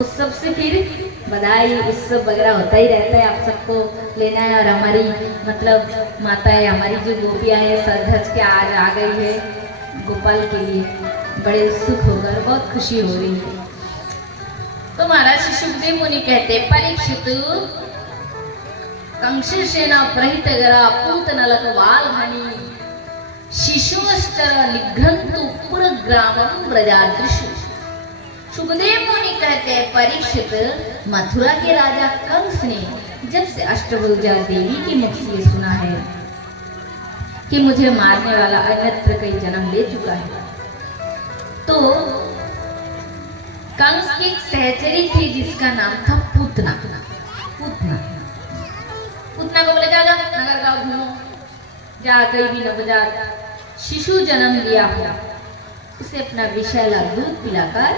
उत्सव से फिर बधाई उत्सव वगैरह होता ही रहता है, आप सबको लेना है। और हमारी मतलब माता है, हमारी जो गोपियाँ है सज धज के आज आ गई है गोपाल के लिए, बड़े उत्सुक होकर बहुत खुशी हो रही है। तो महाराज श्री सुखदेव मुनि कहते, परीक्षित कंस सेना प्रहित गरा पूत नलक वाल घनी शिशुश्चर निघ्रंतु पुरग्रामं व्रजादृशु। सुखदेव मुनि कहते हैं, परीक्षित मथुरा के राजा कंस ने जब से अष्टभुजा देवी की मुख से सुना है कि मुझे मारने वाला अन्यत्र कई जन्म ले चुका है, तो कंस की एक सहचरी थी जिसका नाम था पूतना। पूतना को बोले जा नगर गांव घूमो, जा कहीं भी नवजात शिशु जन्म लिया हो उसे अपना विषैला दूध पिलाकर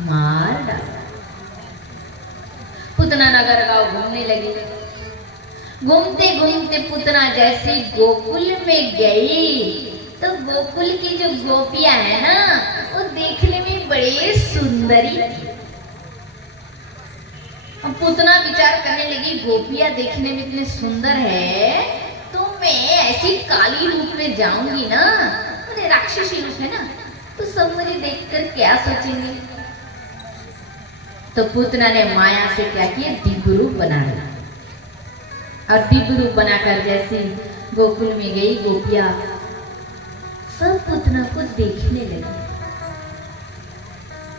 मार डाला। पूतना नगर गांव घूमने लगी। घूमते घूमते पूतना जैसे गोकुल में गई तो गोकुल की जो गोपियां है ना वो देखने में बड़े सुंदरी थी। अब पूतना विचार करने लगी, गोपियां देखने में इतने सुंदर है तो मैं ऐसी काली रूप में जाऊंगी ना, मुझे राक्षसी रूप है ना, तो सब मुझे देखकर क्या सोचेंगे। तो पूतना ने माया से क्या किया, दिव्य रूप बना लिया। और दिव्य रूप बनाकर जैसे गोकुल में गई, गोपियां सब पूतना को देखने लगी।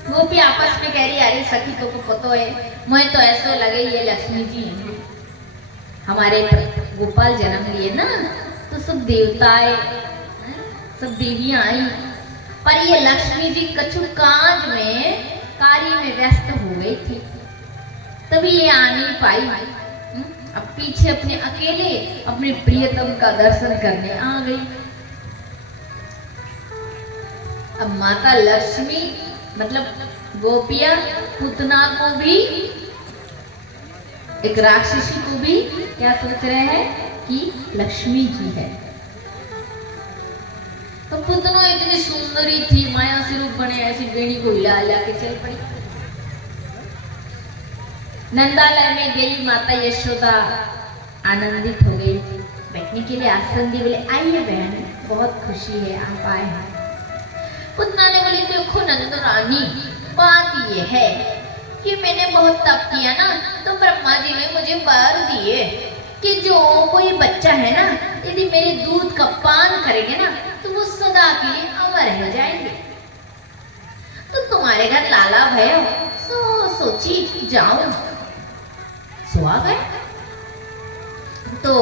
गोपी आपस में कह रही, अरे सखी तो को पता है, मैं तो ऐसा लगे ये लक्ष्मी जी हैं, हमारे गोपाल जन्म लिए ना तो सब देवताएं सब देवियां आई, पर ये लक्ष्मी जी कछु काज में कार्य में व्यस्त हो गई थी, तभी ये आ नहीं पाई। अब पीछे अपने अकेले अपने प्रियतम का दर्शन करने आ गई। अब माता लक्ष्मी मतलब गोपियां पूतना को भी, एक राक्षसी को भी क्या सोच रहे हैं कि लक्ष्मी जी है। तो पूतना इतनी सुंदरी थी, माया से रूप बने, ऐसी बेड़ी को हिला हिला के चल पड़ी। नंदालय में गई माता यशोदा, आनंदित हो गई, बैठने के लिए आसन दी, बोले आइए बहन, बहुत खुशी है आप आए हैं। पूतना ने बोली, देखो नंद रानी, बात ये है कि मैंने बहुत तप किया ना, तो ब्रह्मा जी ने मुझे वर दिए कि जो कोई बच्चा है ना यदि मेरे दूध का पान करेंगे ना तो वो सदा के लिए अमर रह जाएंगे। तो तुम्हारे घर लाला भैया सोची जाऊं, सो आ गए। तो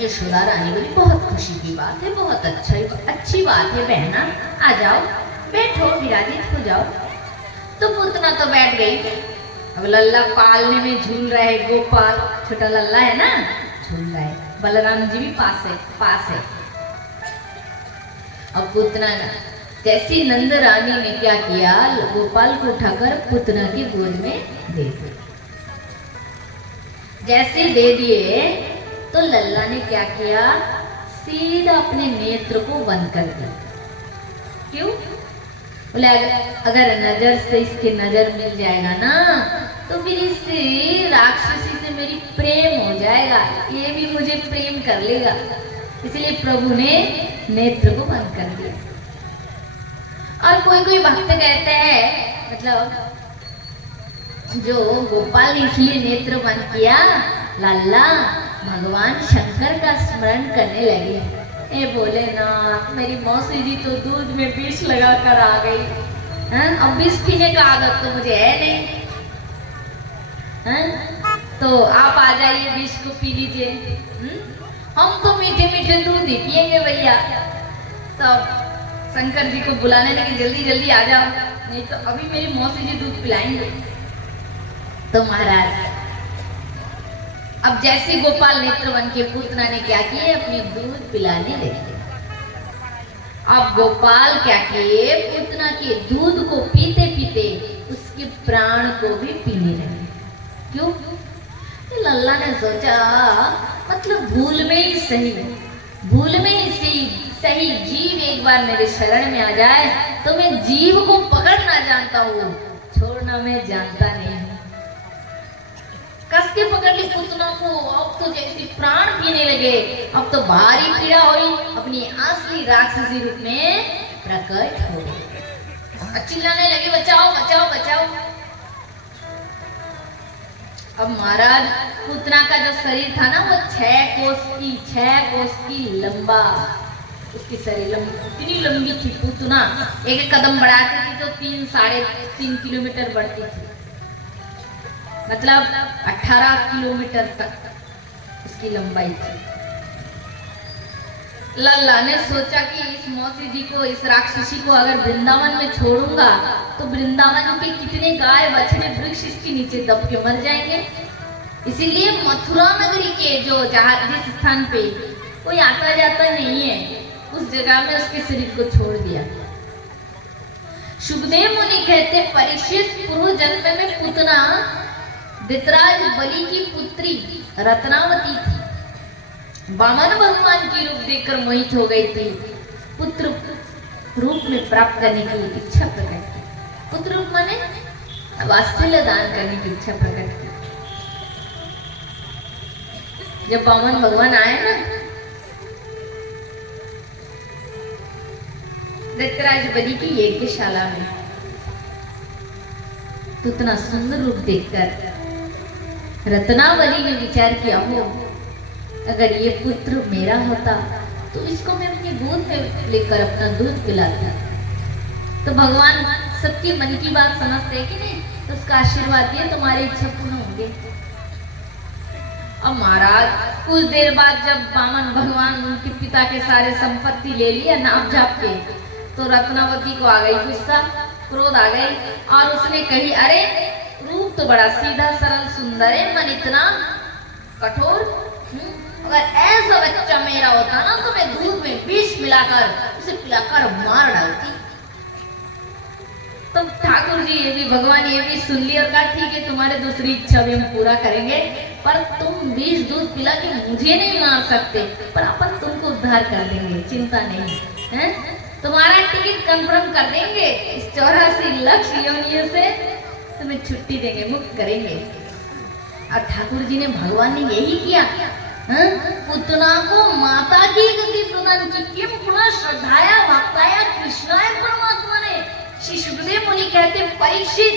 यशोदा रानी बोली, बहुत खुशी की बात है, बहुत अच्छी बात है बहना, आ जाओ बैठो, विराजित हो जाओ। तो पूतना तो बैठ गई। अब लल्ला पालने में झूल रहे, गोपाल छोटा लल्ला है ना, झूल रहा है, बलराम जी भी पास है। अब पूतना जैसी नंद रानी ने क्या किया, गोपाल को उठाकर पूतना की गोद में दे दिया। जैसे दे दिए तो लल्ला ने क्या किया, सीधा अपने नेत्र को बंद कर दिया। क्यों? बोले अगर नजर से इसके नजर मिल जाएगा ना तो फिर इससे राक्षसी से मेरी प्रेम हो जाएगा, ये भी मुझे प्रेम कर लेगा, इसलिए प्रभु ने नेत्र को बंद कर दिया। और कोई भक्त कहते हैं, मतलब जो गोपाल ने इसलिए नेत्र बंद किया, लल्ला भगवान शंकर का स्मरण करने लगे। ए बोले ना, मेरी मौसी जी तो दूध में विष लगा कर आ गई, अब विष पीने का आदत तो मुझे है नहीं, तो आप आ जाइए विष को पी लीजिए, हम तो मीठे मीठे दूध ही पिएंगे भैया। तो शंकर जी को बुलाने लगे, जल्दी जल्दी आ जाओ, नहीं तो अभी मेरी मौसी जी दूध पिलाएंगे। तो महाराज अब जैसे गोपाल नेत्र बन के पूतना ने क्या किए, अपनी दूध पिलाने लगे। अब गोपाल क्या किए, पूतना के दूध को पीते पीते उसके प्राण को भी पीने लगे। क्यों? तो लल्ला ने सोचा, मतलब भूल में ही सही जीव एक बार मेरे शरण में आ जाए तो मैं जीव को पकड़ना जानता हूँ, छोड़ना मैं जानता नहीं हूँ। कस के पकड़ ली पुतना को, अब तो जैसे प्राण पीने लगे, अब तो भारी पीड़ा हुई, अपनी असली राक्षसी रूप में प्रकट हो गई। चिल्लाने लगे बचाओ बचाओ बचाओ। अब महाराज पुतना का जो शरीर था ना वो 6 कोस की लंबा, उसकी शरीर इतनी लंबी थी पुतना, एक एक कदम बढ़ाती थी तो 3-3.5 किलोमीटर बढ़ती थी, मतलब 18 किलोमीटर तक उसकी लंबाई थी। लल्ला ने सोचा कि इस मौसी जी को, इस राक्षसी को अगर वृंदावन में छोड़ूंगा तो वृंदावन के कितने गाय बछड़े वृक्ष इसके नीचे दब के मर जाएंगे। इसीलिए मथुरा नगरी के जिस स्थान पे कोई आता जाता नहीं है उस जगह में उसके शरीर को छोड़ दिया। सुखदेव मुनि कहते परीक्षित पूर्व जन्म में पुतना धृतराज बलि की पुत्री रत्नावती थी, वामन भगवान की रूप देखकर मोहित हो गई थी, पुत्र रूप में प्राप्त करने की इच्छा प्रकट की। पुत्र रूप माने वात्सल्य दान करने की इच्छा प्रकट की। जब वामन भगवान आए ना धृतराज बलि की यज्ञशाला में, तो इतना सुंदर रूप देखकर रत्नावली ने विचार किया, हो अगर ये पुत्र मेरा होता तो इसको मैं अपने दूध में लेकर अपना दूध पिलाता। तो भगवान सबकी मन की बात समझते हैं कि नहीं, तो उसका आशीर्वाद दिए तुम्हारी इच्छा पूर्ण होंगे। अब महाराज कुछ देर बाद जब वामन भगवान उनके पिता के सारे संपत्ति ले लिया नाप झाप के, तो रत्नावती को आ गई गुस्सा, क्रोध आ गई और उसने कही, अरे रूप तो बड़ा सीधा सरल सुंदर है, मन इतना कठोर, अगर ऐसा बच्चा मेरा होता ना तो मैं दूध में विष मिलाकर उसे पिलाकर मार डालती। तो ठाकुर जी ये भी भगवान ये भी सुन लिया और कहा ठीक है तुम्हारे दूसरी इच्छा भी हम पूरा करेंगे, पर तुम विष दूध पिला के मुझे नहीं मार सकते, पर अपन तुमको उद्धार कर देंगे, चिंता नहीं है, तुम्हारा टिकट कंफर्म कर देंगे, इस 84 लाख योनियों से तुम्हें छुट्टी देंगे, मुक्त करेंगे। और ठाकुर जी ने, भगवान ने यही किया, पुतना को माता की गति प्रदान की, किम पुनः श्रद्धाया भक्ताया कृष्णाय परमात्मा ने। श्री सुखदेव मुनि कहते परीक्षित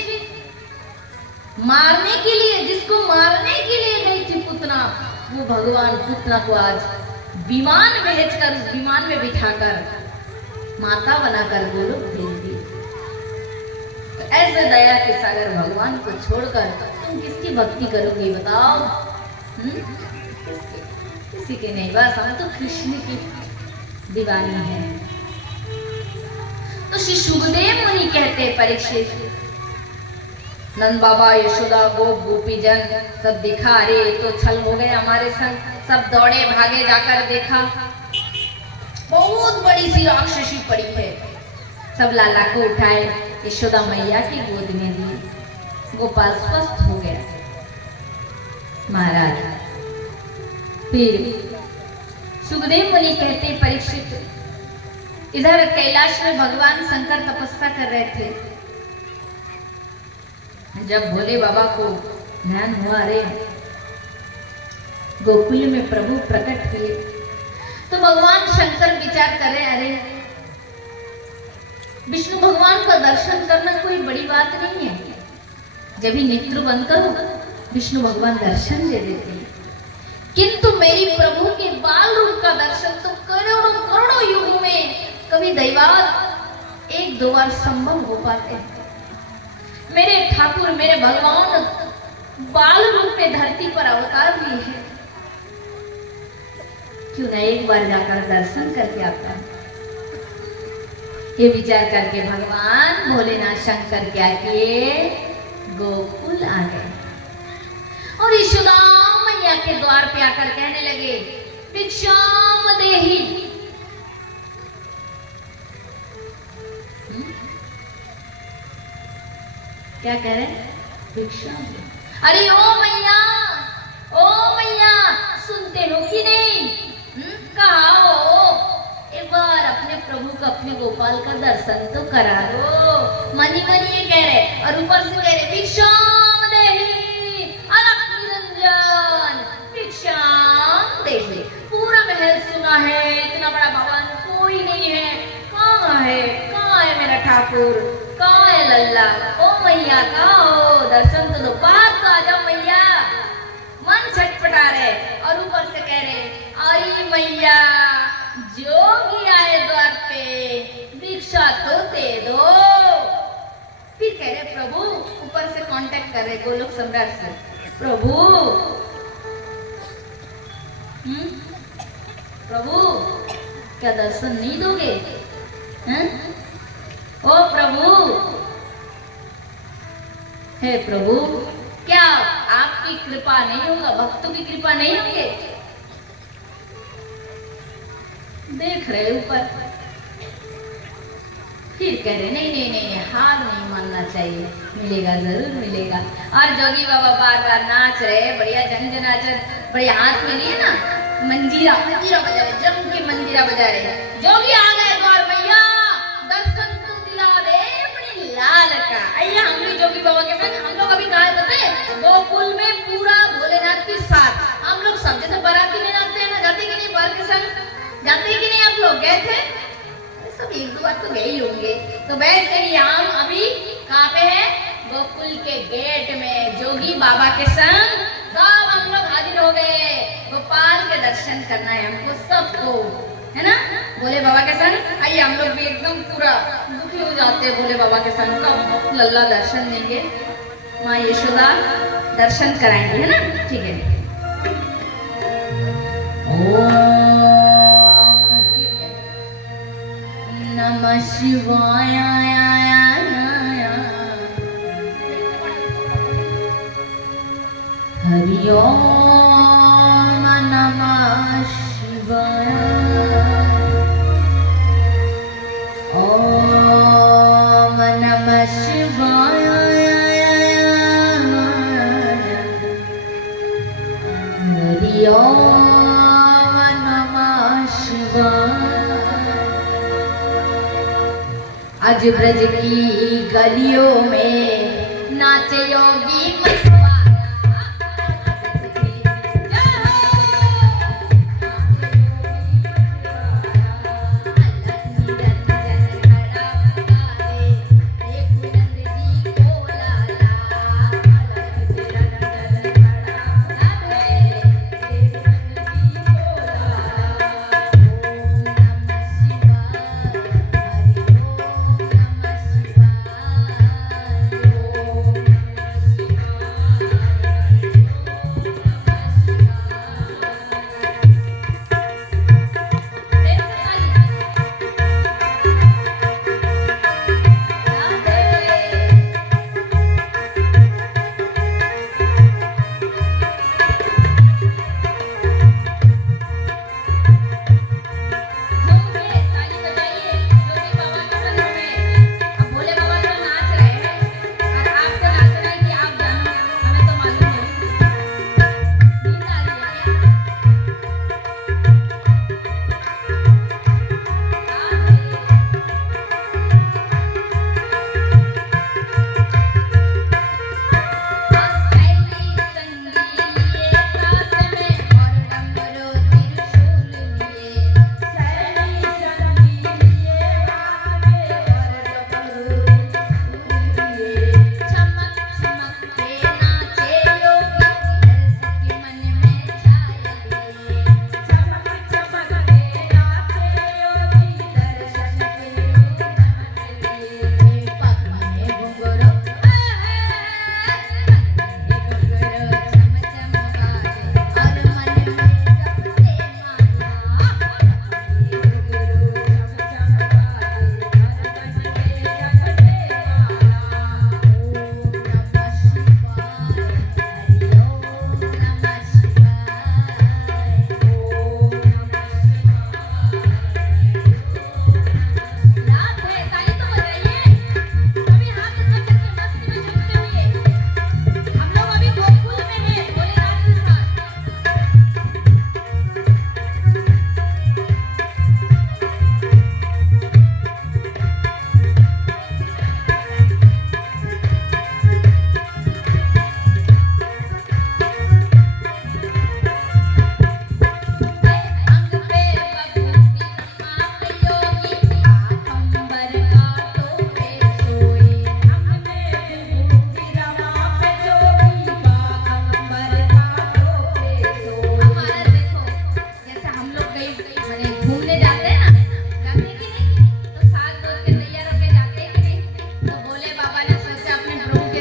मारने के लिए, जिसको मारने के लिए गई थी पुतना, वो भगवान पुतना को आज विमान भेजकर उस विमान में बिठाकर माता बनाकर गोलोक भेज दी। तो ऐसे दया के सागर भगवान को छोड़कर तुम किसकी भक्ति करोगे बताओ? किसी के नहीं, बस हम तो कृष्ण की दीवानी है। तो श्री सुखदेव मुनि कहते परीक्षित, नंद बाबा यशोदा गोपी जन सब दिखा, अरे तो छल हो गए हमारे संग, सब दौड़े भागे जाकर देखा बहुत बड़ी सी राक्षसी पड़ी है। सब लाला को उठाए यशोदा मैया की गोद में दी, गोपाल स्वस्थ हो गया। महाराज फिर सुखदेव मुनि कहते परीक्षित, इधर कैलाश में भगवान शंकर तपस्या कर रहे थे। जब भोले बाबा को ध्यान हुआ, रे गोकुल में प्रभु प्रकट हुए, तो भगवान शंकर विचार कर रहे, अरे विष्णु भगवान का दर्शन करना कोई बड़ी बात नहीं है, जब ही नेत्र बंद करो विष्णु भगवान दर्शन दे देते हैं, किंतु मेरी प्रभु के बाल रूप का दर्शन तो करोड़ों करोड़ों युगों में कभी दैवात 1-2 बार संभव हो पाते हैं। मेरे ठाकुर मेरे भगवान बाल रूप में धरती पर अवतार भी है, क्यों न एक बार जाकर दर्शन करके आता है। ये विचार करके भगवान भोलेनाथ शंकर क्या किए, गोकुल आ गए और यशोदा मैया के द्वार पे आकर कहने लगे, भिक्षाम देहि। क्या कह रहे, भिक्षाम। अरे ओ मैया सुनते हो कि नहीं, कहा हो एक बार अपने प्रभु मुझको अपने गोपाल का दर्शन तो करा दो। मनी मनी ये कह रहे और ऊपर से कह रहे भिक्षाम देहि अलख निरंजन भिक्षाम देहि। पूरा महल सुना है, इतना बड़ा भवन कोई नहीं है, कहाँ है मेरा ठाकुर, कहाँ है लल्ला, ओ मैया कहाँ हो, दर्शन तो दो, बाहर तो आ जाओ मैया। मन छटपटा रहे और ऊपर से कह रहे आई मैया जोगी आए द्वार पे, भिक्षा तो दे दो। फिर कह रहे प्रभु, ऊपर से कांटेक्ट कर रहे गोलोक सम्राट से, प्रभु प्रभु क्या दर्शन नहीं दोगे हैं? ओ प्रभु, हे प्रभु क्या आपकी कृपा नहीं होगा, भक्तों की कृपा नहीं होगी? देख रहे ऊपर, फिर कह रहे नहीं हार नहीं मानना चाहिए, मिलेगा जरूर मिलेगा। और जोगी बाबा बार बार नाच रहे, बढ़िया झंझनाचर, बढ़िया हाथ में लिए ना मंजीरा बजा रहे, जम के मंजीरा बजा रहे। जोगी आ गए द्वार, मैया दर्शन तो दिला दे अपनी लाल का। आइए हम भी जोगी बाबा के साथ, हम लोग अभी कहा पता गोकुल में पूरा भोलेनाथ के साथ हम लोग सब जैसे बाराती में जाते हैं ना, जाते कि नहीं बार के संग, जाते कि नहीं आप लोग गए थे? सब एक दो बार तो गए ही होंगे। तो वैसे ही हम अभी कहाँ पे है, गोकुल के गेट में जोगी बाबा के संग सब हम लोग हाजिर हो गए। गोपाल के दर्शन करना है हमको सबको, है ना, भोले बाबा के संग। आइए हम लोग भी एकदम पूरा दुखी हो जाते हैं भोले बाबा के संग, कब लल्ला दर्शन देंगे, माँ यशोदा दर्शन कराएंगे, है ना, ठीक है। नमः शिवाय हरि ओम नमः शिवाय ओम नमः शिवाय हरि ओम नमः शिवाय। आज ब्रज की गलियों में नाचे योगी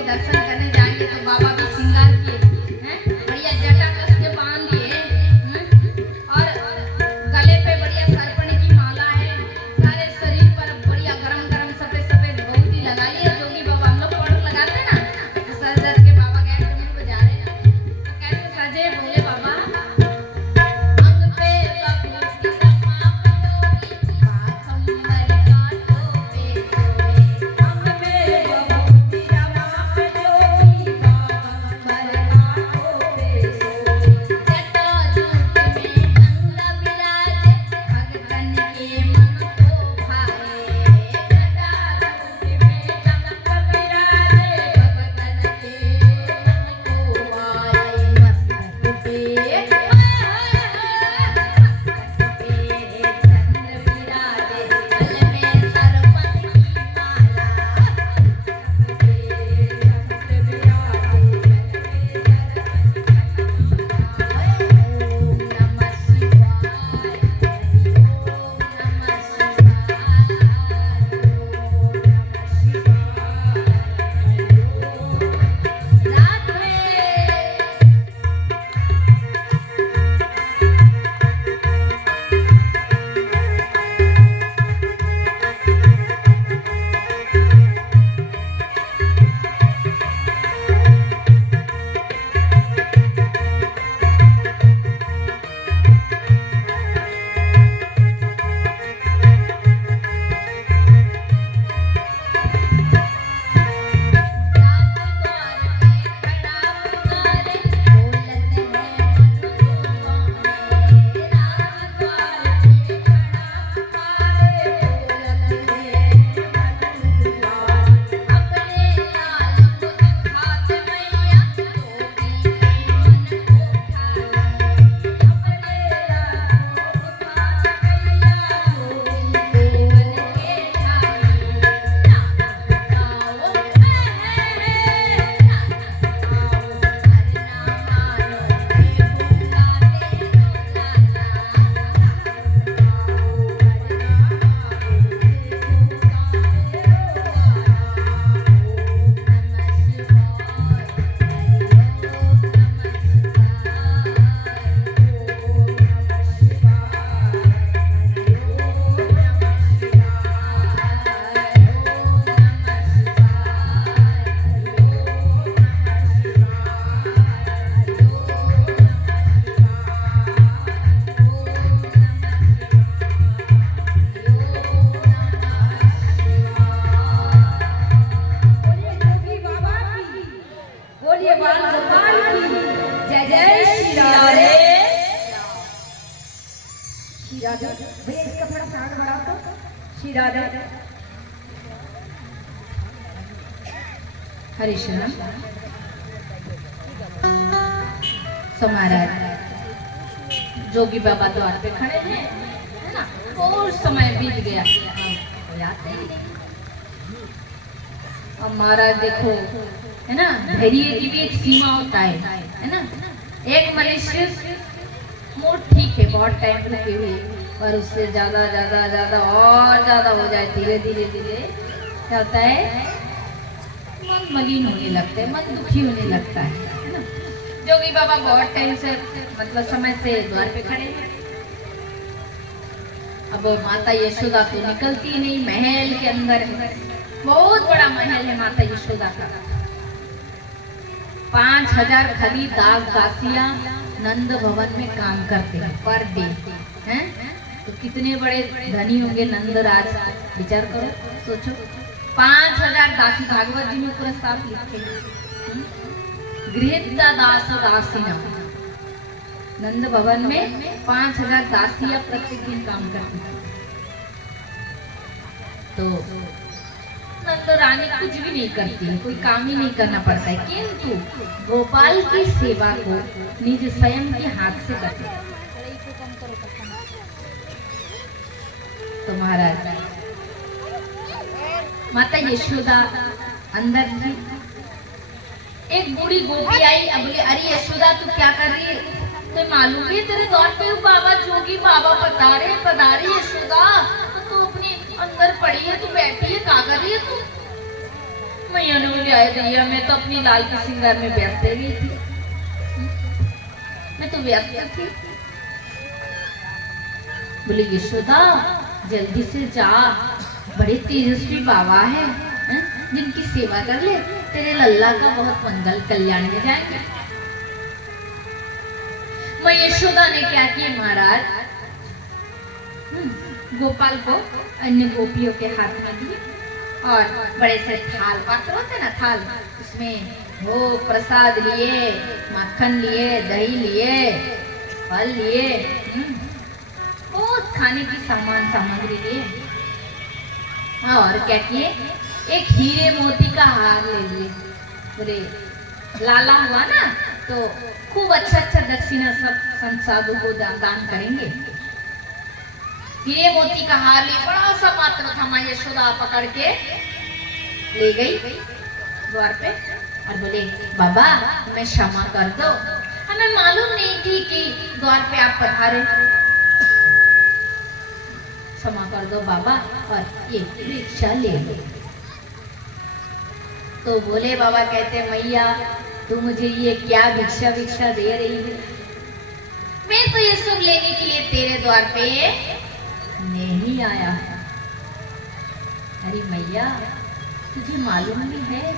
दर्शन करने जाएंगे तो बाबा भी श्रृंगार किए हैं, बढ़िया जटा कस के बांध दिए हैं, और गले पे बढ़िया सरपण की माला है, सारे शरीर पर बढ़िया गरम गरम सफेद सफेद बहुत ही लगा लिए जोगी बाबा। हम लोग पौड़ लगाते ना तो सर दर्द के बाबा गए डुमरू बजा रहे ना, तो कैसे सजे बोले बाबा, अंग पे लपटी रमा पयोगी पाखंबर कांटों पे सोए, अंग पे लपटी रमा पयोगी पाखंबर कांटों पे सोए, जटा जूट में नंद विराजे भगतन के मन को भाए, जटा जूट में नंद विराजे भगतन के मन को भाए, मस्तक पे मस्तक पे चंद्र विराजे गल में सरपन की माला, मस्तक पे चंद्र विराजे गल में सरपन की माला। ओम नमः शिवाय, ओम नमः शिवाय, ओम नमः शिवाय, राधे। बोलिए बाल गोपाल की जय जय श्री राधे। श्री राधे भैया इसका थोड़ा साउंड बढ़ाओ तो। श्री राधे हरे श्याम। सो महाराज जोगी बाबा द्वार पे खड़े हैं, है ना, और समय बीत गया, कोई आते ही नहीं। अब महाराज देखो, है ना, धैर्य की भी एक सीमा होता है ना। एक मनुष्य मूड ठीक है, बहुत टाइम रुके हुए, पर उससे ज्यादा ज्यादा ज्यादा और ज्यादा हो जाए, धीरे धीरे धीरे क्या होता है, मन मलिन होने लगता है, मन दुखी होने लगता है ना। जोगी बाबा बहुत टाइम से मतलब समय से द्वार पे खड़े हैं। अब माता यशोदा तो निकलती नहीं, महल के अंदर है, बहुत बड़ा महल है माता यशोदा का। 5000 खाली दास दासियां नंद भवन में काम करते हैं पर डे, हैं? तो कितने बड़े धनी होंगे नंदराज, विचार करो, सोचो। 5000 दासी, भागवत जी में पूरा साफ लिखे हैं, गृहस्था दास दासीना। नंद भवन में 5000 दासियां प्रत्येक दिन काम करती थी। तो नंद रानी कुछ भी नहीं करती है, कोई काम ही नहीं करना पड़ता है, किंतु गोपाल की सेवा को निज स्वयं के हाथ से करते हैं। तो महाराज माता यशोदा अंदर थी, एक बूढ़ी गोपी आई। अब बोले, अरे यशोदा तू क्या कर रही है? तो मालूम है तेरे द्वार पे बाबा जोगी बाबा पधारे यशोदा, तो तू अपने अंदर पड़ी है, तू बैठी है, क्या कर रही है तू? मैया ने बोली आए दैया मैं तो अपनी लाल के श्रृंगार में व्यस्त गई थी, मैं तो व्यस्त थी। बोले यशोदा जल्दी से जा, बड़े तेजस्वी बाबा है, जिनकी सेवा कर ले, तेरे लल्ला का बहुत मंगल कल्याण हो जाएगा। मैं यशोदा ने क्या किया महाराज, गोपाल को अन्य गोपियों के हाथ में दिए और बड़े से थाल, पात्र होते ना थाल, उसमें भोग प्रसाद लिए, माखन लिए, दही लिए, फल लिए, बहुत खाने की सामग्री लिए। और क्या किए, एक हीरे मोती का हार ले लिए। बोले लाला हुआ ना तो खूब अच्छा अच्छा दक्षिणा सब संत साधु को दान करेंगे। हीरे मोती का हार लिए, बड़ा सा पात्र था, मां यशोदा पकड़ के ले गई द्वार पे और बोले बाबा मैं क्षमा कर दो, हमें मालूम नहीं थी कि द्वार पे आप पधारे, क्षमा कर दो बाबा और ये भिक्षा ले लो। तो बोले बाबा कहते मैया तू मुझे ये क्या भिक्षा भिक्षा दे रही है, मैं तो ये सब लेने के लिए तेरे द्वार पे नहीं आया। अरे मैया तुझे मालूम भी है,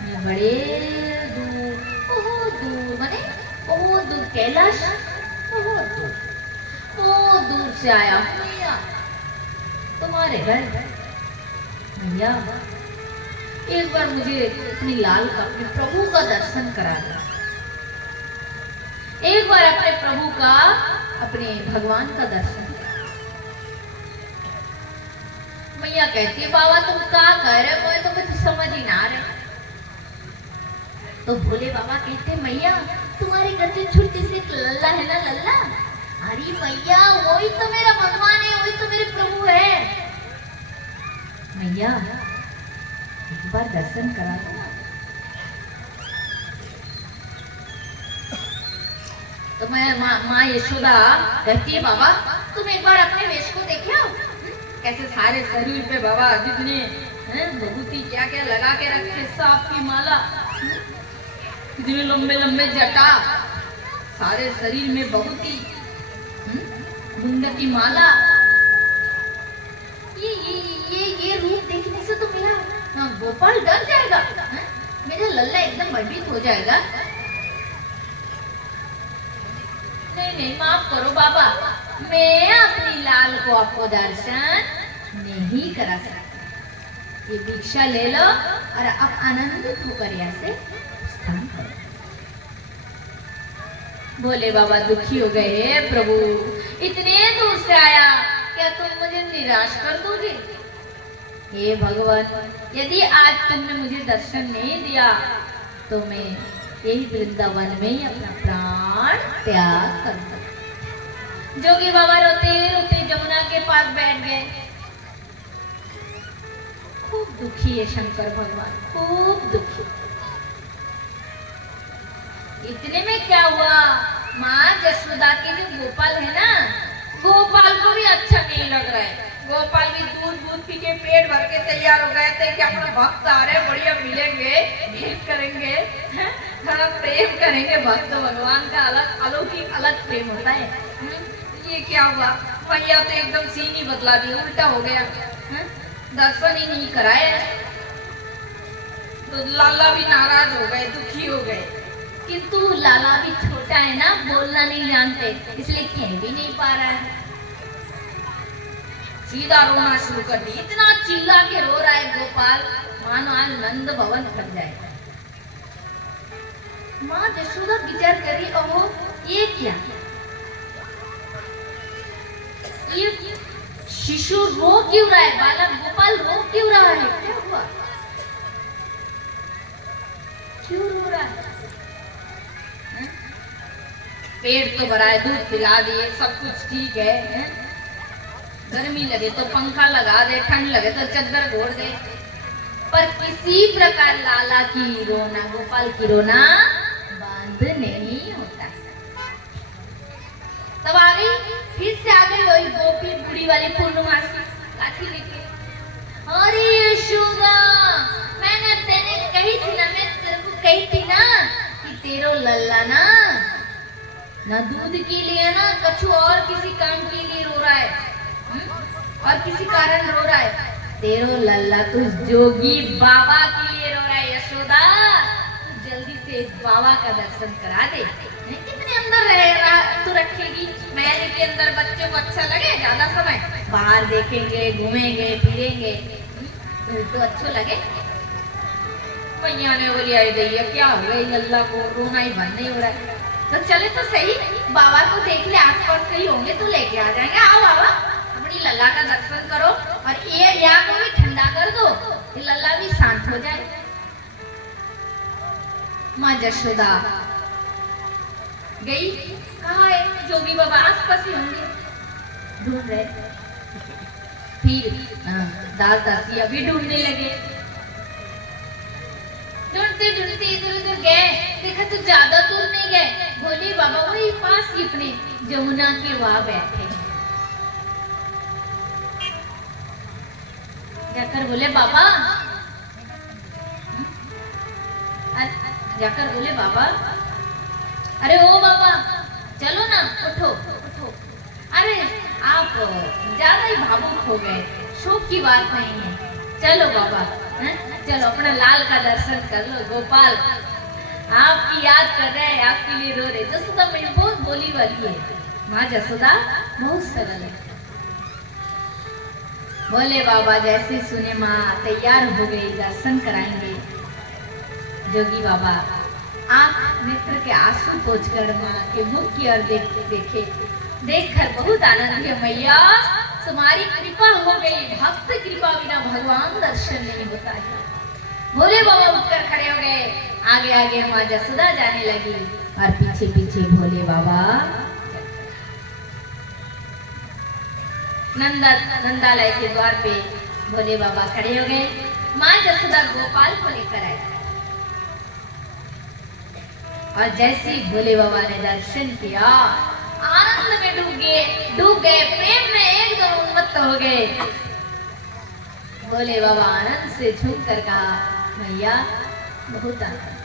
मैं बड़े दूर, बहुत दूर, माने बहुत दूर, कैलाश बहुत दूर से आया मैया तुम्हारे घर। मैया एक बार मुझे अपनी लाल का, अपने प्रभु का दर्शन करा दो, एक बार अपने प्रभु का, अपने भगवान का दर्शन। मैया कहती है बाबा तुम क्या कह रहे हो, तो मुझे समझ ही ना आ रहा। तो भोले बाबा कहते मैया तुम्हारे घर से छोटे से एक लल्ला है ना, लल्ला, अरे मैया वही तो मेरा भगवान है, वही तो मेरे प्रभु है। मैया एक बार दर्शन करा दो। तो मैं माँ यशोदा कहती है बाबा तुम एक बार अपने वेश को देखो, कैसे सारे शरीर पे बाबा जितने भभूति क्या क्या लगा के रखे, सांप की माला, इतने लंबे लंबे जटा, सारे शरीर में भभूति, मुंड की माला, ये रूप देखने से तो मेरा गोपाल डर जाएगा, मेरा लल्ला एकदम भयभीत हो जाएगा। नहीं नहीं माफ करो बाबा, मैं अपनी लाल को आपको दर्शन नहीं करा सकती, ये भिक्षा ले लो और आप आनंदित होकर यहाँ से प्रस्थान करो। भोले बाबा दुखी हो गए, हे प्रभु इतने दूर से आया, क्या तुम मुझे निराश कर दोगे? हे भगवान यदि आज तुमने मुझे दर्शन नहीं दिया तो मैं यही वृंदावन में ही अपना प्राण त्याग कर दूं। जोगी बाबा रोते रोते जमुना के पास बैठ गए। खूब दुखी है शंकर भगवान, खूब दुखी। इतने में क्या हुआ, माँ जसोदा के जो गोपाल है ना, गोपाल को भी अच्छा नहीं लग रहा है। गोपाल भी दूध दूध पी के पेट भर के तैयार हो गए थे कि अपना भक्त आ रहे, बढ़िया मिलेंगे, भेंट करेंगे, थोड़ा प्रेम करेंगे। भक्त भगवान का अलग अलौकिक अलग प्रेम होता है। ये क्या हुआ, भैया तो एकदम सीन ही बदला दी, उल्टा हो गया, दर्शन ही नहीं कराए। तो लाला भी नाराज हो गए, दुखी हो गए। किंतु लाला भी छोटा है ना, बोलना नहीं जानते, इसलिए कह भी नहीं पा रहा है। सीधा रोना शुरू कर दी, इतना चिल्ला के रो रहा है गोपाल, मानो आज नंद भवन फट जाएगा। माँ यशोदा विचार कर रही, ओहो ये क्या, ये शिशु रो क्यों रहा है, बालक गोपाल रो क्यों रहा है, क्या हुआ, क्यों रो रहा है? पेट तो भरा है, दूध पिला दिए, सब कुछ ठीक है, गर्मी लगे तो पंखा लगा दे, ठंड लगे तो चद्दर ओढ़ दे, पर किसी प्रकार लाला की रोना, गोपाल की रोना बंद नहीं होता। तब आ गई, फिर से आ गई वही गोपी बूढ़ी वाली पूर्णमासी लाठी लेके, अरे यशोदा, मैंने तेने कही थी ना, मैं तेरे को कही थी ना कि तेरो लल्ला ना दूध के लिए ना कछु और किसी काम के लिए रो रहा है, और किसी कारण रो रहा है। तेरो लल्ला तो जोगी बाबा के लिए रो रहा है यशोदा। तू जल्दी से बाबा का दर्शन करा दे। कितने अंदर रहेगा तू रखेगी महल के अंदर, बच्चों को अच्छा लगे ज्यादा समय बाहर देखेंगे, घूमेंगे फिरेंगे, तो अच्छा लगे। मैया ने बोली आई दैया क्या हो गई, लल्ला को रोना ही बंद नहीं हो रहा है। तो चले तो सही, बाबा को देख ले, आसपास कहीं होंगे तो लेके आ जाएंगे। आओ बाबा, अपनी लल्ला का दर्शन करो और ये या को भी ठंडा कर दो, ये लल्ला भी शांत हो जाए। माँ यशोदा गई, कहाँ है जोगी बाबा, आसपास ही होंगे, ढूंढ रहे। फिर दास दासिया भी ढूंढने लगे, ढूंढते ढूंढते इधर उधर गए, देखा तो ज्यादा दूर नहीं गए। बोले बाबा वही पास ही अपने जमुना के वहां बैठे। जाकर बोले बाबा, जाकर बोले बाबा, अरे ओ बाबा चलो ना, उठो उठो। अरे आप ज्यादा ही भावुक हो गए, शोक की बात नहीं है, चलो बाबा चलो अपना लाल का दर्शन कर लो। गोपाल आपकी याद कर रहे हैं, आपके लिए रो रहे। जसोदा मेरी बहुत बोली वाली है, माँ जसोदा बहुत सरल है। बोले बाबा जैसे सुने माँ तैयार हो गई, दर्शन कराएंगे। जोगी बाबा आंख नेत्र के आंसू पोंछकर माँ के मुख की ओर देखे, देखकर बहुत आनंद है। मैया तुम्हारी कृपा हो गई, भक्त कृपा बिना भगवान दर्शन नहीं होता है। भोले बाबा उठकर खड़े हो गए, आगे आगे माँ जसोदा जाने लगी और पीछे पीछे भोले बाबा। नंदालय के द्वार पे भोले बाबा खड़े हो गए, माँ जसोदा गोपाल को लेकर आए। और जैसे ही भोले बाबा ने दर्शन किया, आनंद में डूब गए, प्रेम में एकदम उन्मत्त हो गए। भोले बाबा आनंद से झूम कर कहा, मैया बहुत आनंद।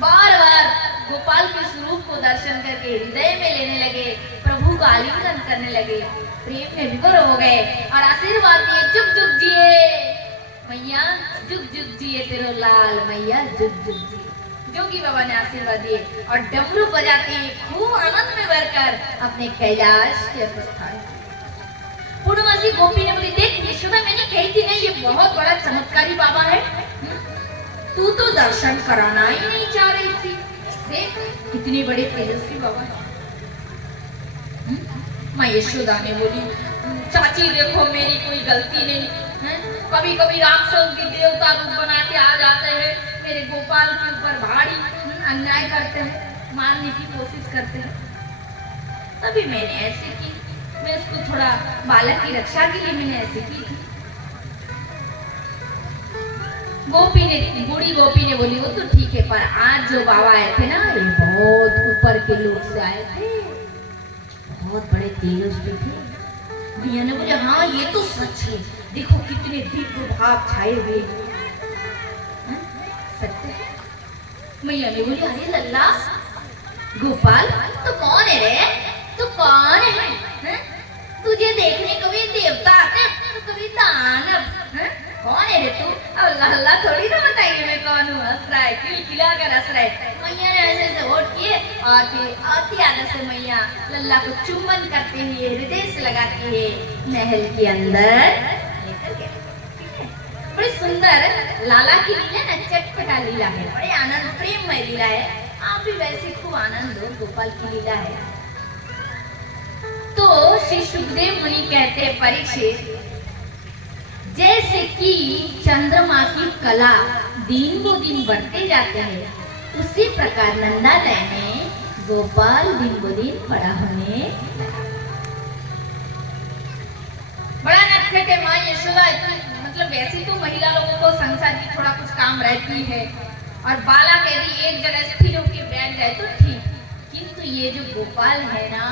बार बार गोपाल के स्वरूप को दर्शन करके हृदय में लेने लगे, प्रभु का आलिंगन करने लगे, प्रेम में विभोर हो गए और आशीर्वाद दिए, जुग जुग जिए मैया, जुग जुग जिए तेरो लाल मैया, जुग जुग जिए। जोगी बाबा ने आशीर्वाद दिए और डमरू बजाते खूब आनंद में भरकर अपने कैलाश के प्रस्थान। पूर्णमासी गोपी ने बोली, देख यशोदा मैंने कही थी ना ये बहुत बड़ा चमत्कारी बाबा है, तू तो दर्शन कराना ही नहीं चाह रही थी, देख कितनी बड़ी तेजस्वी बाबा है। माँ यशोदा ने बोली, चाची देखो मेरी कोई गलती नहीं है, कभी कभी राक्षस के देवता रूप बना के आ जाते हैं, मेरे गोपाल के ऊपर भारी अन्याय करते हैं, मारने की कोशिश करते हैं, तभी मैंने ऐसे की, मैं उसको थोड़ा बालक की रक्षा के लिए मैंने ऐसे की थी। बूढ़ी गोपी ने बोली, वो तो ठीक है, पर आज जो बाबा आए थे ना, ये बहुत ऊपर के लोग से आए थे, बहुत बड़े तेजस्वी थे। भैया ने बोले, हाँ ये तो सच है, देखो कितने दिव्य भाव छाए हुए, सत्य है। मैया ने बोली, अरे लल्ला गोपाल तो कौन है रे, तो कौन है? तुझे देखने कभी देवता आते, तो कभी दानव, कौन है रे तू? अब लल्ला थोड़ी ना बताएंगे मैं कौन हूँ, हंस रहा है, खिलखिला कर हंस रहा है। मैया ने ऐसे ऐसे होठ किए और फिर अति आदर से मैया लल्ला को चुम्बन करते हुए हृदय से लगाती है, महल के अंदर लेकर गए। बड़ी सुंदर लाला की लीला ना, चटपटा लीला है, बड़े आनंद प्रेममय लीला है। आप भी वैसे खूब आनंद लो, गोपाल की लीला है। तो श्री सुखदेव मुनि कहते हैं, परीक्षित जैसे कि चंद्रमा की कला दिन ब दिन बढ़ते जाते हैं, उसी प्रकार नंदालय में गोपाल दिन ब दिन बड़ा होने बड़ा नटखट है। माँ यशोदा मतलब वैसे तो महिला लोगों को संसार की थोड़ा कुछ काम रहती है और बालक यदि एक जगह स्थिर होकर बैठ जाए तो ठीक, किंतु ये जो गोपाल है ना,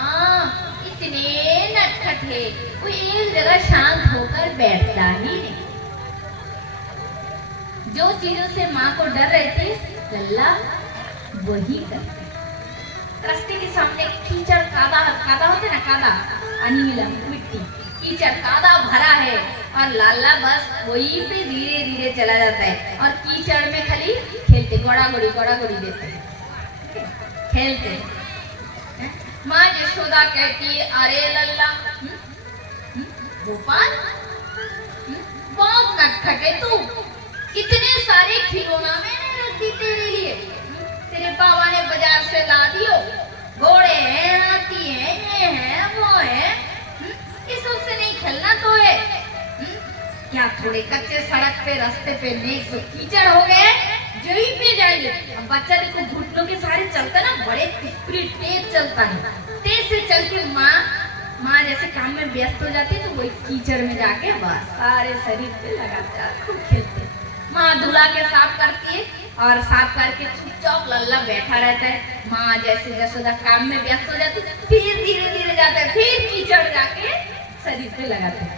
इतने नटखट है, वो एक जगह शांत होकर बैठता ही नहीं। जो चीजों से माँ को डर रहती है लल्ला वही करते। रास्ते के सामने कीचड़ कादा कादा होते ना, कादा अनिला मिट्टी कीचड़ कादा भरा है और लाला बस वही पे धीरे धीरे चला जाता है और कीचड़ में खाली खेलते, गोड़ा गोड़ी देते हैं, खेलते हैं। माँ यशोदा कहती है अरे लल्ला गोपाल बहुत नटखट है तू, इतने सारे खिलौना मैंने रख दी तेरे लिए, तेरे बाबा ने बाजार से ला दियो, घोड़े हैं, हाथी है, ये है वो है, ये सबसे नहीं खेलना तो है। क्या थोड़े कच्चे सड़क पे रास्ते पे नहीं सब कीचड़ हो गए, यहीं पे जाएंगे। अब बच्चा देखो घुटनों के सारे चलता ना, बड़े स्पीड तेज चलता है, तेज से चल के माँ जैसे काम में व्यस्त हो जाती है तो वही कीचड़ में जाके बस सारे शरीर पे लगाते हैं, खूब खेलते हैं। माँ धुला के साफ करती है और साफ करके चुपचाप लल्ला बैठा रहता है। माँ जैसे यशोदा काम में व्यस्त हो जाती है, फिर धीरे धीरे जाता है, फिर कीचड़ जाके शरीर पे लगाते हैं।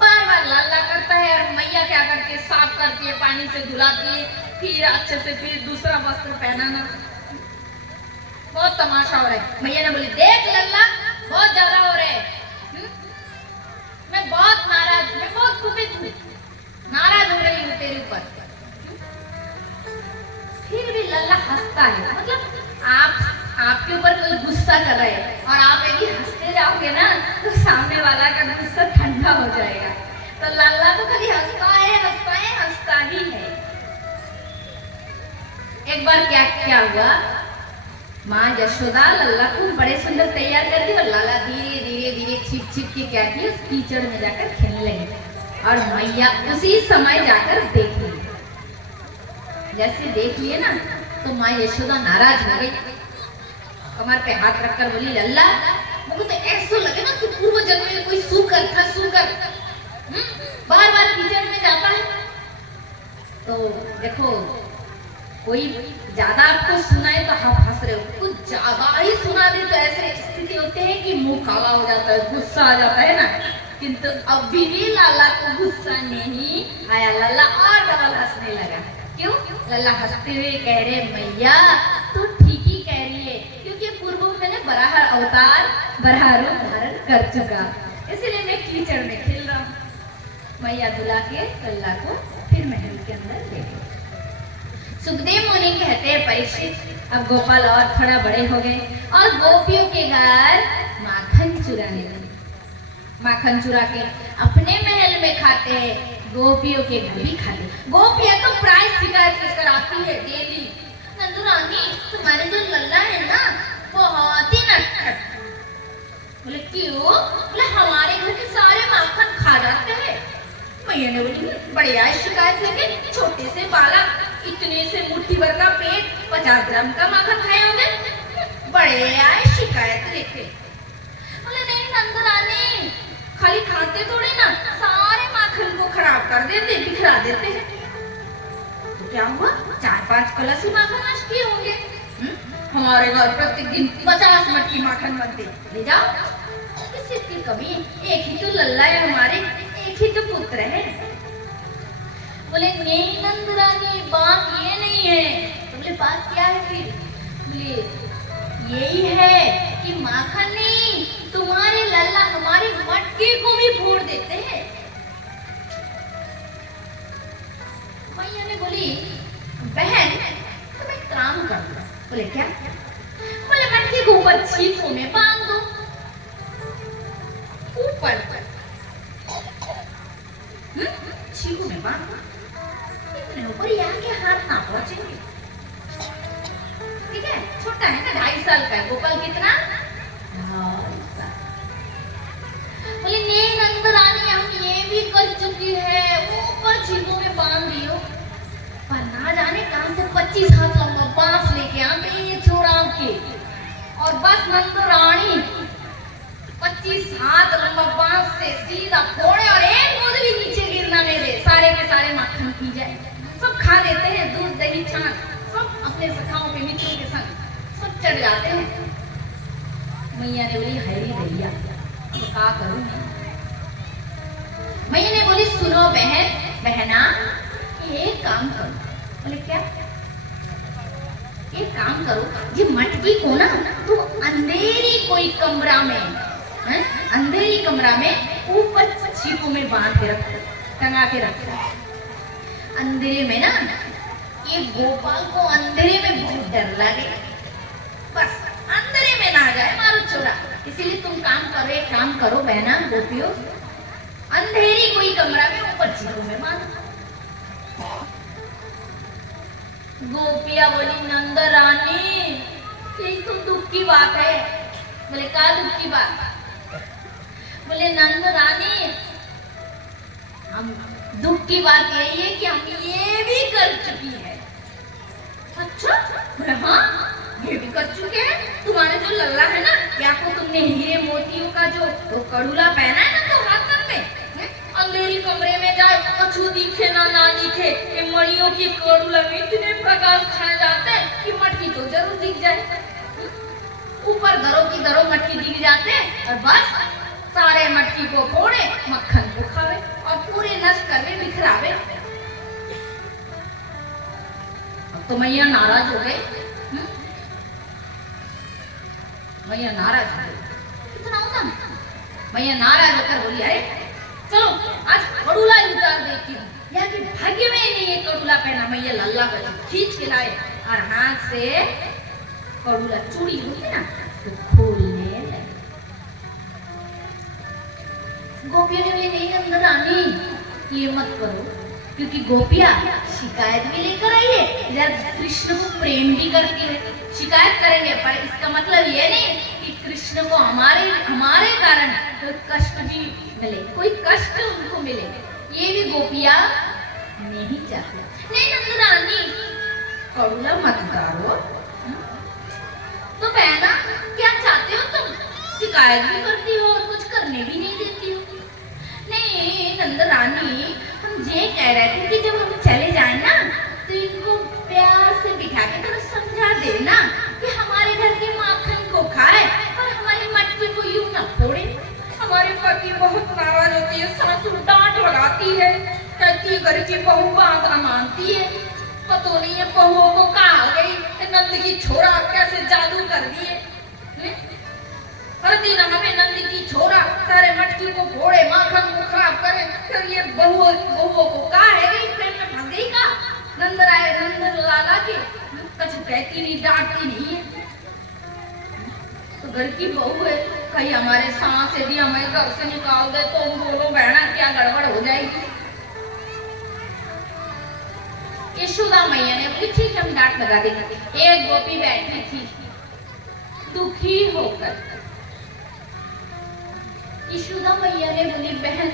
बार बार लल्ला करता है और मैया क्या करती है, साफ करती है, पानी से धुलाती है, फिर अच्छे से फिर दूसरा वस्त्र पहनाना। बहुत तमाशा हो रहा है। मैया ने बोली देख लल्ला बहुत ज्यादा हो रहा है, मैं बहुत नाराज, मैं बहुत कुपित हूँ, नाराज हो रही हूँ तेरे ऊपर। फिर भी लल्ला हंसता है, मतलब आपके ऊपर कोई गुस्सा कर रहा है और आप यदि हंसते जाओगे ना तो सामने वाला का गुस्सा ठंडा हो जाएगा। तो लल्ला तो खाली हंसता ही है। एक बार क्या हुआ, माँ यशोदा लल्ला को बड़े सुंदर तैयार कर दी और लाला धीरे धीरे छिप के क्या किया, उस कीचड़ में जाकर खेलने लगी और मैया उसी समय जाकर देख ली। जैसे देख लिए ना तो माँ यशोदा नाराज हो गई, कमर पे हाथ रखकर बोली लल्ला मुझे तो ऐसा लगे ना कि पूर्व जन्म में कोई सूकर था, बार बार कीचड़ में जाता है। तो देखो कोई ज्यादा आपको सुनाए तो आप हंस रहे हो, कुछ ज्यादा ही सुना दे तो ऐसे स्थिति होते हैं कि मुंह काला हो जाता है, गुस्सा आ जाता है ना। किंतु अभी भी लाला को गुस्सा नहीं आया, लल्ला और डबल हंसने लगा। क्यों? लल्ला हंसते हुए कह रहे मैया तू ठीक ही कह रही है, क्योंकि पूर्व में मैंने बराह अवतार बराह रूप धारण कर चुका, इसलिए मैं कीचड़ में खेल रहा हूँ। मैया बुला के लल्ला को फिर महल के अंदर ले गई। सुखदेव मुनि कहते हैं परीक्षित अब गोपाल और थोड़ा बड़े हो गए और गोपियों के घर माखन चुराने लगे। माखन चुरा के अपने महल में खाते हैं, गोपियों के घर भी खाते। गोपियां तो प्राय शिकायत कर आती है डेली, नंदू रानी तुम्हारे जो लल्ला है ना बहुत ही नटखट। बोले क्यों? बोले हमारे घर के सारे माखन खा जाते हैं। मैया ने बोली बड़े आए शिकायत लेके, छोटे से बालक इतने से मुट्ठी भर का पेट 50 ग्राम का माखन खाए होंगे, बड़े आए शिकायत लेके। बोले नहीं नंदू रानी खाली खाते थोड़ी ना, सारे माखन को खराब कर देते, बिखरा देते हैं। तो क्या हुआ, 4-5 कलश माखन नष्ट किए होंगे। हमारे घर प्रत्येक दिन 50 मटकी माखन बनते, ले जाओ। किसी की कमी, एक ही तो लल्ला है हमारे, एक ही तो पुत्र है। बोले नहीं नंदू रानी बात ये नहीं है। तो बोले बात क्या है फिर? बोले यही है कि माखन नहीं, तुम्हारे लल्ला हमारी मटकी को भी फोड़ देते हैं। मैया ने बोली बहन तुम एक काम करो। बोले क्या? बोले मटकी को ऊपर छींकों में बांध दो, ऊपर छींकों में बांध दो, इतने ऊपर यहाँ के हाथ ना पहुंचेंगे। ठीक है, छोटा है ना, 2.5 साल का है। गोपाल कितना? 2.5 साल। बोले नहीं नंदू रानी हम ये भी कर चुकी है, ऊपर छींकों में बांध दियो, पर ना जाने कहां से 25 हाथ लंबा बांस लेके आते हैं ये छोड़ा के, और बस नंदू रानी 25 हाथ लंबा बांस से सीधा फोड़े और एक बूंद भी नीचे गिरना नहीं दे, सारे के सारे माखन पी जाए। सब खा लेते हैं, दूध दही छाछ सब अपने सखाओं के मित्रों के संग सब चढ़ जाते हैं। मैया ने बोली है बहना एक काम करो। बोले क्या? एक काम करो, ये मटकी को ना तो अंधेरी कोई कमरा में, अंधेरी कमरा में ऊपर छिपू में बांध के रखो, टंगा के रखो। अंधेरे में ना ये गोपाल को अंधेरे में बहुत डर लगे, बस अंधेरे में ना जाए मारो चोरा। इसीलिए तुम काम करो बहना गोपियों, अंधेरी कोई कमरा में ऊपर छिपू में बांधो। गोपिया बोली नंद रानी ये तो दुख की बात है। बोले क्या दुख की बात? बोले नंद रानी हम दुख की बात यही है कि हम ये भी कर चुकी है। अच्छा? बोले हाँ ये भी कर चुके हैं। तुम्हारे जो लल्ला है ना, या को तुमने हीरे मोतियों का जो वो कड़ूला पहना है ना तो हाथ में, अंधेरी कमरे में जाए कछु दिखे ना दिखे, ये मणियों की कड़ूला में इतने प्रकाश छाए जाते हैं कि मटकी तो जरूर दिख जाए। ऊपर घरों मटकी दिख जाते और बस सारे मटकी को फोड़े, मक्खन को खावे और पूरे नष्ट करवे बिखरावे। अब तो मैया नाराज हो गई। मैया नाराज हो गई, कितना होता। मैया नाराज होकर बोली अरे चलो आज कड़ूला उतार देती हूँ। या कि भाग्य में नहीं ये कड़ूला पहना। मैया लल्ला को खींच के लाए और हाथ से कड़ूला चूड़ी होती है ना तो खोलने लगे। गोपियों ने बोली नहीं नंद रानी ये मत करो, क्योंकि गोपिया शिकायत भी लेकर आई है, यार कृष्ण को प्रेम भी करती है। शिकायत करेंगे पर इसका मतलब ये नहीं कि कृष्ण को हमारे कारण कोई कष्ट भी मिले, कोई कष्ट उनको मिले, ये भी गोपिया नहीं चाहती। नहीं नंद रानी कड़ूला मत उतारो। तो बहना क्या चाहते हो तुम? शिकायत भी करती हो और कुछ करने भी नहीं देती हो। नहीं नंद रानी हम ये कह रहे थे कि जब हम चले जाए ना तो इनको प्यार से बिठा के थोड़ा समझा देना कि हमारे घर के माखन को खाए और हमारी मटकी को यूं न फोड़े। हमारे पति बहुत नाराज होती है, सासू डांट लगाती है, कहती है घर की बहू बात न मानती है। पता नहीं है बहुओं को कहा गई नंद की छोरा कैसे जादू कर दिए। हर दिन हमें नंद की छोरा सारे मटकी को फोड़े, माखन को खराब करे, फिर ये बहुओं को कहा है गई प्रेम में फंस गई का। नंद लाला के कुछ कहती नहीं, डांटती नहीं है। तो घर की बहू है, कहीं हमारे सास यदि हमें घर से निकाल दे तो बोलो बहना क्या गड़बड़ हो जाएगी। यशोदा मैया ने बोली ठीक है हम डांट लगा देंगे। एक गोपी बैठी थी दुखी होकर। यशोदा मैया ने बोली बहन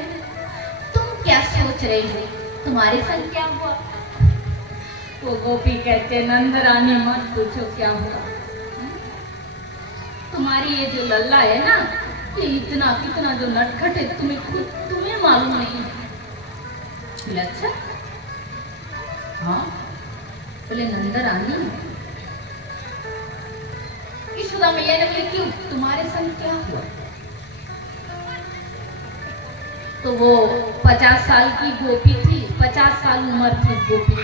तुम क्या सोच रही हो, तुम्हारे संग क्या हुआ? वो गोपी कहते नंद रानी मत पूछो क्या हुआ। तुम्हारी ये जो लल्ला है ना ये इतना कितना जो नटखट है तुम्हें मालूम नहीं है। अच्छा हाँ बोले नंद रानी। यशोदा मैया ने बोली क्यों तुम्हारे संग क्या हुआ? तो वो 50 साल की गोपी थी, 50 साल उम्र थी गोपी।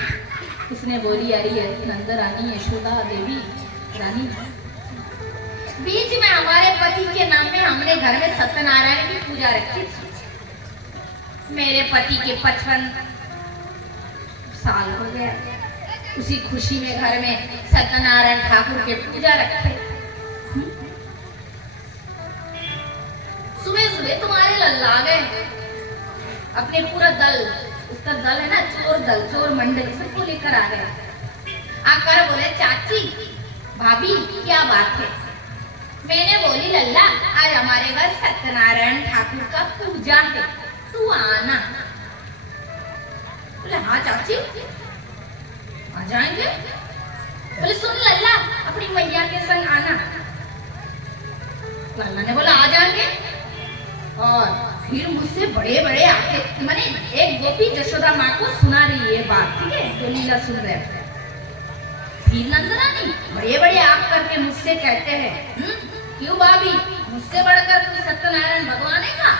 उसने बोली अरे नंद रानी यशोदा देवी रानी बीच में हमारे पति के नाम में हमने घर में सत्यनारायण की पूजा रखी थी। मेरे पति के 55 साल हो गया, उसी खुशी में घर में सत्यनारायण ठाकुर के पूजा रखे। सुबह सुबह तुम्हारे लल्ला गए अपने पूरा दल, उसका दल है ना चोर मंडल सबको लेकर आ गया। आकर बोले चाची भाभी क्या बात है? मैंने बोली लल्ला आज हमारे घर सत्यनारायण ठाकुर का पूजा है तू आना। बोले हाँ चाची आ जाएंगे। बोले सुन लल्ला अपनी मैया के संग आना। लल्ला ने बोला आ जाएंगे। और फिर मुझसे बड़े बड़े आके मैंने एक गोपी यशोदा माँ को सुना रही है बात, ठीक है जो लीला सुन रहे हैं। फिर नंद रानी बड़े बड़े आप करके मुझसे कहते हैं क्यों भाभी मुझसे बढ़कर तू सत्यनारायण भगवान है का?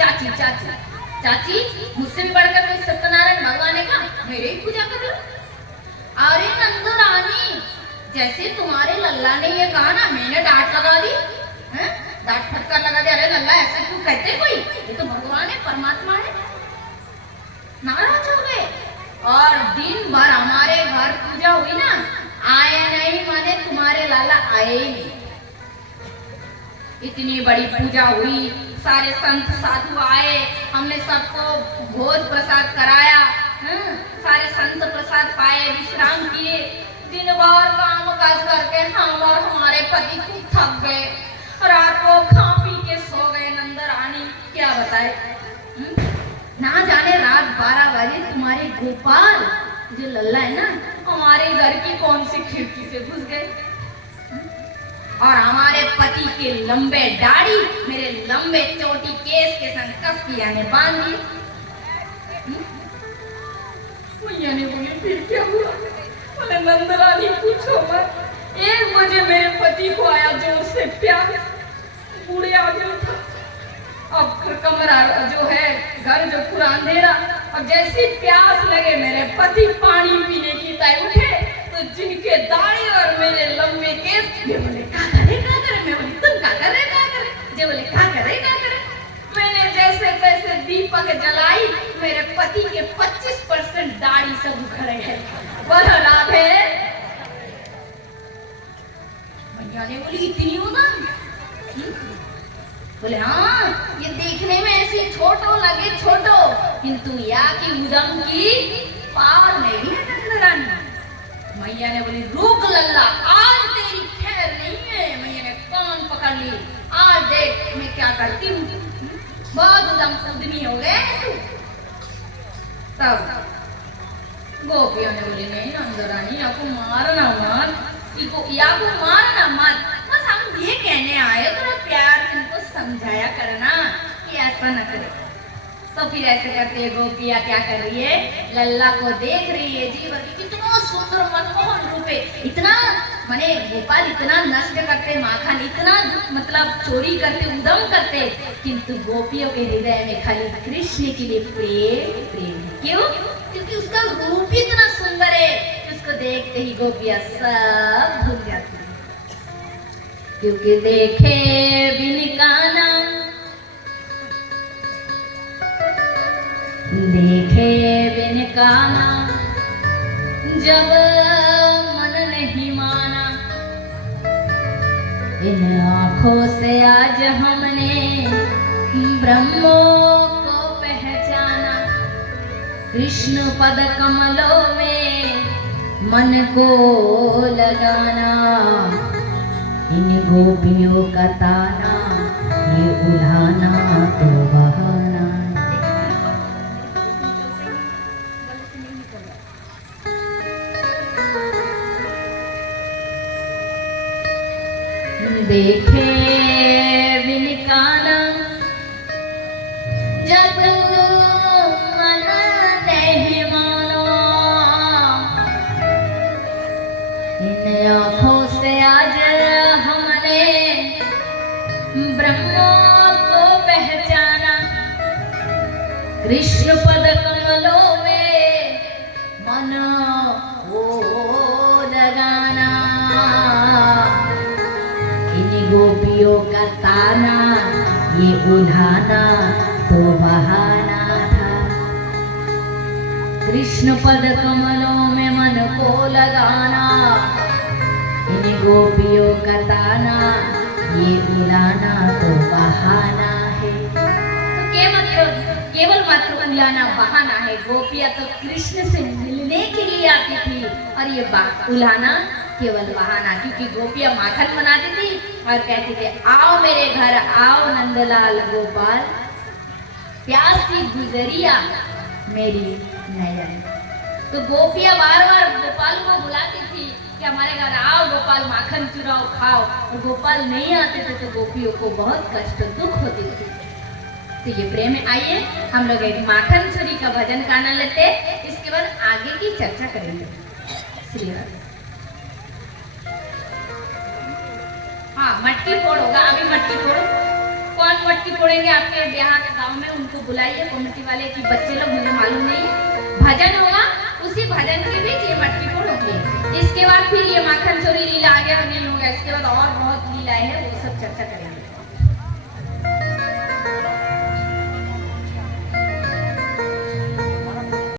चाची चाची चाची मुझसे भी बढ़कर कोई सत्यनारायण भगवान है का मेरे ही पूजा कर लो। अरे नंदू रानी जैसे तुम्हारे लल्ला ने ये कहा ना मैंने डांट लगा दी हैं, डांट फटकार लगा दिया। अरे लल्ला ऐसा क्यों कहते कोई, ये तो भगवान है परमात्मा है। नाराज हो गए और दिन भर हमारे घर पूजा हुई ना, आए नहीं माने तुम्हारे लाला आए ही नहीं। इतनी बड़ी पूजा हुई, सारे संत साधु आए, हमने सबको भोज प्रसाद कराया, सारे संत प्रसाद पाए, विश्राम किए। दिन भर काम काज करके हम और हमारे पति खूब थक गए, रात को खा पी के सो गए। नंदरानी क्या बताए, ना जाने रात 12 बजे तुम्हारे गोपाल जो लल्ला है ना हमारे घर की कौन सी खिड़की से घुस गए और हमारे पति के लंबे दाढ़ी मेरे लंबे चोटी केस के संग कस की यानी बांध दिए। मैया ने बोली फिर क्या हुआ, बोले नंदलानी पूछो मत, 1 बजे मेरे पति को आया जोर से प्यास, बूढ़े आदमी था। अब कमरा जो है घर जो पूरा अंधेरा, अब जैसी प्यास लगे मेरे पति पानी पीने की तय उठे तो जिनके दाढ़ी और मेरे लंबे केस ये बोले क्या करे मैं बोली तुम क्या करे जे बोले क्या करे मैंने जैसे तैसे दीपक जलाई, मेरे पति के 25% दाढ़ी सब उखड़े हैं। बोलो राधे। भैया ने बोली इतनी उदान, बोले हाँ ये देखने में ऐसी छोटो लगे छोटो, किंतु या की उदम की पावर नहीं है नंदरानी। मैया ने बोली रुक लल्ला, आज तेरी खैर नहीं है। मैया ने कान पकड़ ली, आज देख मैं क्या करती हूँ, बहुत उदम उद्यमी हो गए तू। तब गोपियों ने बोली नहीं नंदरानी आपको मारना मत, याको मारना मत, बस हम ये कहने आए थोड़ा प्यार से इनको समझाया करना कि ऐसा न करे। तो फिर ऐसे करते गोपिया क्या कर रही है, लल्ला को देख रही है, जीवन की कितना सुंदर मनमोहन रूप है, इतना माने गोपाल इतना नष्ट करते माखन, इतना मतलब चोरी करते उदम करते, किंतु गोपियों के हृदय में खाली कृष्ण के लिए प्रेम है। क्यों? क्योंकि उसका रूप इतना सुंदर है, उसको देखते ही गोपियां सब भूल जाती है। क्योंकि देखे बिन काना, देखे बिन काना, जब मन नहीं माना, इन आँखों से आज हमने ब्रह्मो को पहचाना। कृष्ण पद कमलों में मन को लगाना, इन गोपियों का ताना ये उल्हाना तो बहाना। देखे बिन काना, जब मन नहीं माना, इन आँखों से आज हमने ब्रह्म को पहचाना। कृष्ण पद कमलों में मन को लगाना, गोपियों का ताना ये उल्हाना तो बहाना था। कृष्ण पद कमलों में मन को लगाना, इन गोपियों का ताना ये उल्हाना तो बहाना है। तो केवल मात्र उल्हाना बहाना है। गोपियां तो कृष्ण से मिलने के लिए आती थी और ये उल्हाना केवल बहाना, क्योंकि गोपियां माखन बनाती थी और कहती थे आओ मेरे घर आओ नंदलाल गोपाल, प्यासी गुजरिया मेरी नयन। तो गोपियां बार बार गोपाल को बुलाती थी कि हमारे घर आओ गोपाल, माखन चुराओ खाओ, और गोपाल नहीं आते थे तो गोपियों को बहुत कष्ट दुख होती थी। तो ये प्रेम है। आइए हम लोग एक माखन चोरी का भजन का आनंद लेते, इसके बाद आगे की चर्चा करेंगे। श्री राम। हाँ मटकी फोड़ होगा, अभी मटकी फोड़ो। कौन कौन मटकी फोड़ेंगे आपके ब्याह के गांव में, उनको बुलाइए कमेटी वाले की बच्चे लोग, मुझे मालूम नहीं है। भजन होगा, उसी भजन के बीच ये मटकी फोड़ होगी। इसके बाद फिर ये माखन चोरी लीला आगे और नहीं होगा, इसके बाद और बहुत लीलाएं हैं, वो सब चर्चा करेंगे।